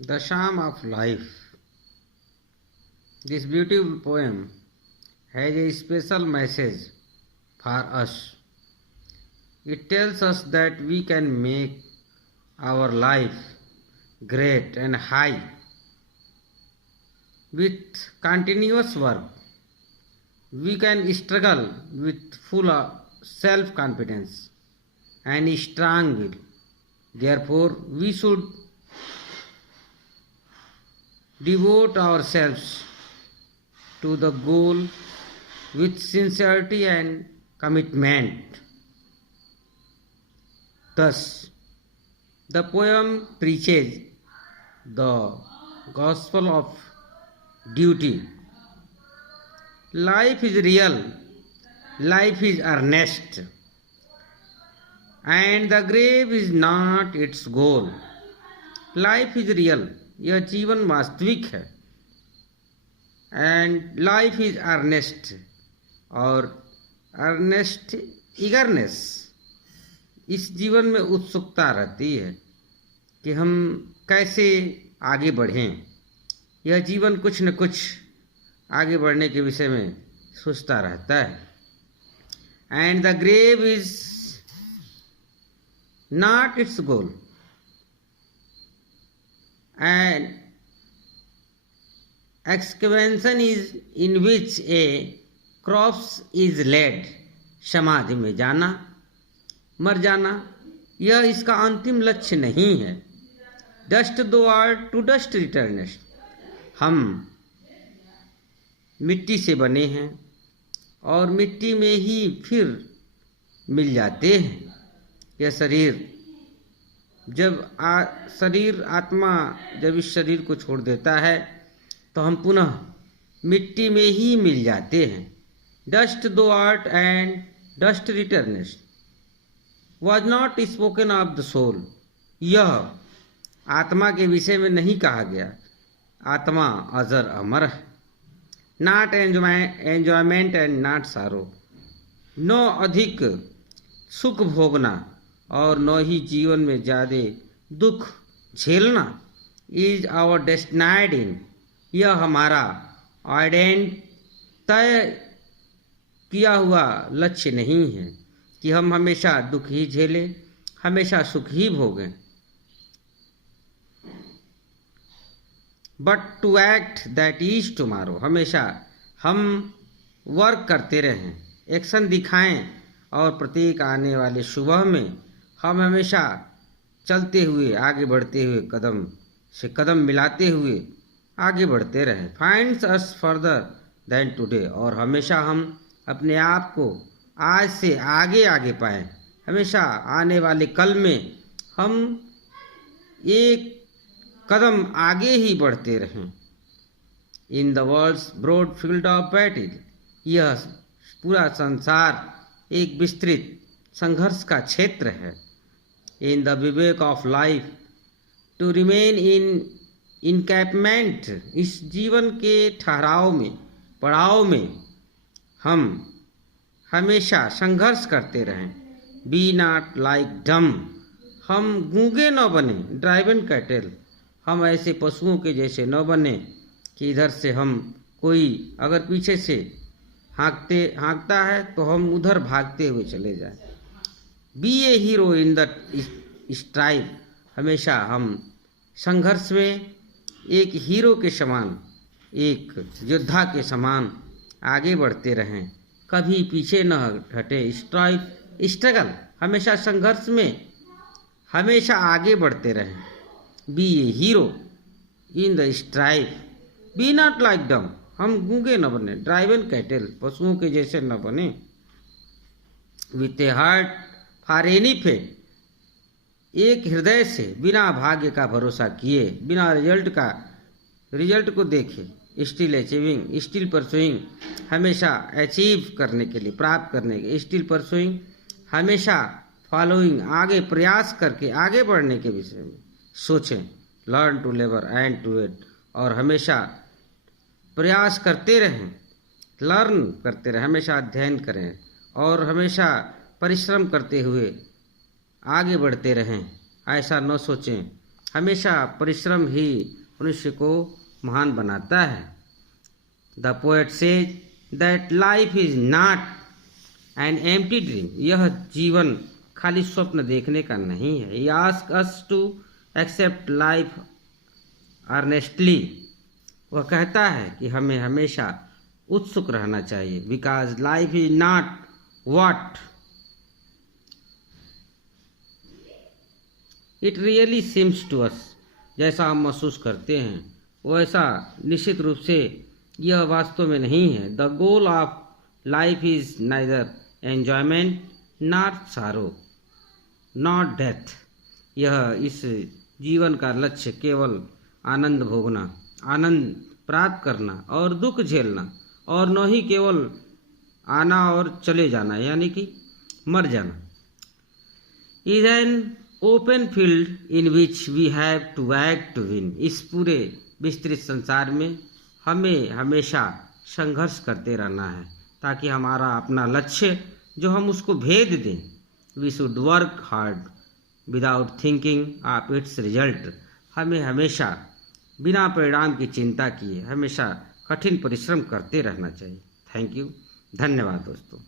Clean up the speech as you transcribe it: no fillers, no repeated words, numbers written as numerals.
The Charm of Life. This beautiful poem has a special message for us. It tells us that we can make our life great and high with continuous work. We can struggle with full self confidence and strong will. Therefore, we should devote ourselves to the goal with sincerity and commitment. Thus, the poem preaches the gospel of duty. Life is real, life is earnest, and the grave is not its goal. Life is real, यह जीवन वास्तविक है, and life is Ernest, और Ernest eagerness, इस जीवन में उत्सुकता रहती है कि हम कैसे आगे बढ़ें। यह जीवन कुछ न कुछ आगे बढ़ने के विषय में सोचता रहता है। And the grave is not its goal, and excavation is in which a corpse is laid, समाधि में जाना, मर जाना, यह इसका अंतिम लक्ष्य नहीं है। डस्ट दो आर टू डस्ट रिटर्नस, हम मिट्टी से बने हैं और मिट्टी में ही फिर मिल जाते हैं। यह शरीर जब शरीर आत्मा जब इस शरीर को छोड़ देता है तो हम पुनः मिट्टी में ही मिल जाते हैं। Dust thou art and dust returnest was not spoken of the soul, यह आत्मा के विषय में नहीं कहा गया। आत्मा अजर अमर है। Not enjoyment and not sorrow, नो अधिक सुख भोगना और न ही जीवन में ज़्यादा दुख झेलना। इज आवर डेस्टिनाइड इन, यह हमारा ऑर्डेंड तय किया हुआ लक्ष्य नहीं है कि हम हमेशा दुख ही झेलें, हमेशा सुख ही भोगें। But to act that each tomorrow, हमेशा हम वर्क करते रहें, एक्शन दिखाएं, और प्रत्येक आने वाले सुबह में हम हमेशा चलते हुए आगे बढ़ते हुए कदम से कदम मिलाते हुए आगे बढ़ते रहें। फाइंड्स अस फर्दर देन टुडे, और हमेशा हम अपने आप को आज से आगे आगे पाएं। हमेशा आने वाले कल में हम एक कदम आगे ही बढ़ते रहें। In the world's broad field of battle, यह पूरा संसार एक विस्तृत संघर्ष का क्षेत्र है। In the bivouac of life to remain in encampment, इस जीवन के ठहराव में पड़ाव में हम हमेशा संघर्ष करते रहें। बी नॉट लाइक डम, हम गूंगे न बने। ड्राइवन कैटल, हम ऐसे पशुओं के जैसे न बने कि इधर से हम कोई अगर पीछे से हाँकता है तो हम उधर भागते हुए चले जाएं। Be a hero in the strive, हमेशा हम संघर्ष में एक हीरो के समान, एक योद्धा के समान आगे बढ़ते रहें, कभी पीछे न हटे। स्ट्राइव स्ट्रगल, हमेशा संघर्ष में हमेशा आगे बढ़ते रहें। Be a hero in the strive, be not like dumb, हम गूंगे न बने। ड्राइवन कैटल, पशुओं के जैसे न बने। With a heart for any fate, एक हृदय से बिना भाग्य का भरोसा किए, बिना रिजल्ट को देखे। स्टिल अचीविंग, स्टिल परसुइंग, हमेशा अचीव करने के लिए, प्राप्त करने के। स्टिल परसुइंग, हमेशा फॉलोइंग, आगे प्रयास करके आगे बढ़ने के विषय में सोचें। Learn to labour and to wait, और हमेशा प्रयास करते रहें, लर्न करते रहें, हमेशा अध्ययन करें और हमेशा परिश्रम करते हुए आगे बढ़ते रहें। ऐसा न सोचें हमेशा परिश्रम ही मनुष्य को महान बनाता है। The poet says that life is not an empty dream. यह जीवन खाली स्वप्न देखने का नहीं है। He asks us to accept life earnestly. वह कहता है कि हमें हमेशा उत्सुक रहना चाहिए। Because life is not what it really seems to us. जैसा हम महसूस करते हैं वैसा निश्चित रूप से यह वास्तव में नहीं है। The goal of life is neither enjoyment not सारो नॉट डेथ। यह इस जीवन का लक्ष्य केवल आनंद भोगना, आनंद प्राप्त करना और दुख झेलना, और न ही केवल आना और चले जाना यानी कि मर जाना। Is an open field in which we have to act to win. इस पूरे विस्तृत संसार में हमें हमेशा संघर्ष करते रहना है ताकि हमारा अपना लक्ष्य जो हम उसको भेद दें। We should work hard without thinking of its result. हमें हमेशा बिना परिणाम की चिंता किए हमेशा कठिन परिश्रम करते रहना चाहिए। थैंक यू, धन्यवाद दोस्तों।